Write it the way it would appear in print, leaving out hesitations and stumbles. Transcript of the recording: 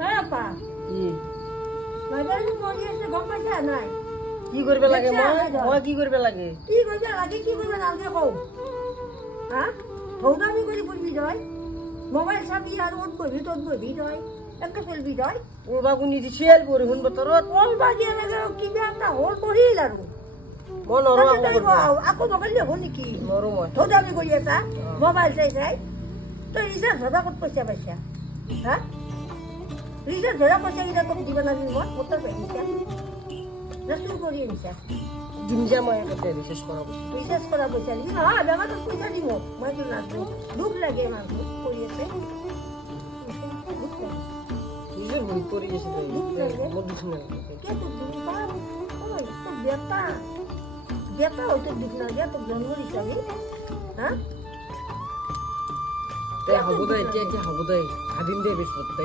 হ্যাঁ পা কি বাইরে পড়ি আছে গম পাইছা নাই কি করবে লাগে মই কি করবে লাগে কি করবে লাগে কও হ্যাঁ থৌদামি করে বলবি জয় মোবাইল চাবি আর ওট ববি জয় একটা ফেলবি জয় ও বাবু নিদি শেল পরে হুন বতরত ওল বাজিয়ে লাগে কিবা একটা হোল পড়িল আর মন নরম আকৌ মোবাইল লিখো নেকি নরম থৌদামি কৰি আছা মোবাইল চাই তই ৰিচাৰ্জ ধৰা ক'ত পইচা পাইছা হা ৰিচাৰ্জ ধৰা পইচা কেইটা তোক দিব লাগিব মই মোটৰ পাইছা না চুৰ কৰি আনিছা দিনজা মই কতে রিসার্চ করা বসে রিসার্চ করা পয়সা দিবি না হ্যাঁ বেমার তো পয়সা দিব মই তো নাচবো দুঃখ লাগে মানুষ কৰি আছে নিজের ভুল করে গেছে মধু শুনে কে তো দুঃখ পায় ওই তো বেটা হয়তো দুঃখ লাগে তো জন্ম হিসাবে হ্যাঁ তে হবো দে কে হবো দে আদিন দে বেশ করতে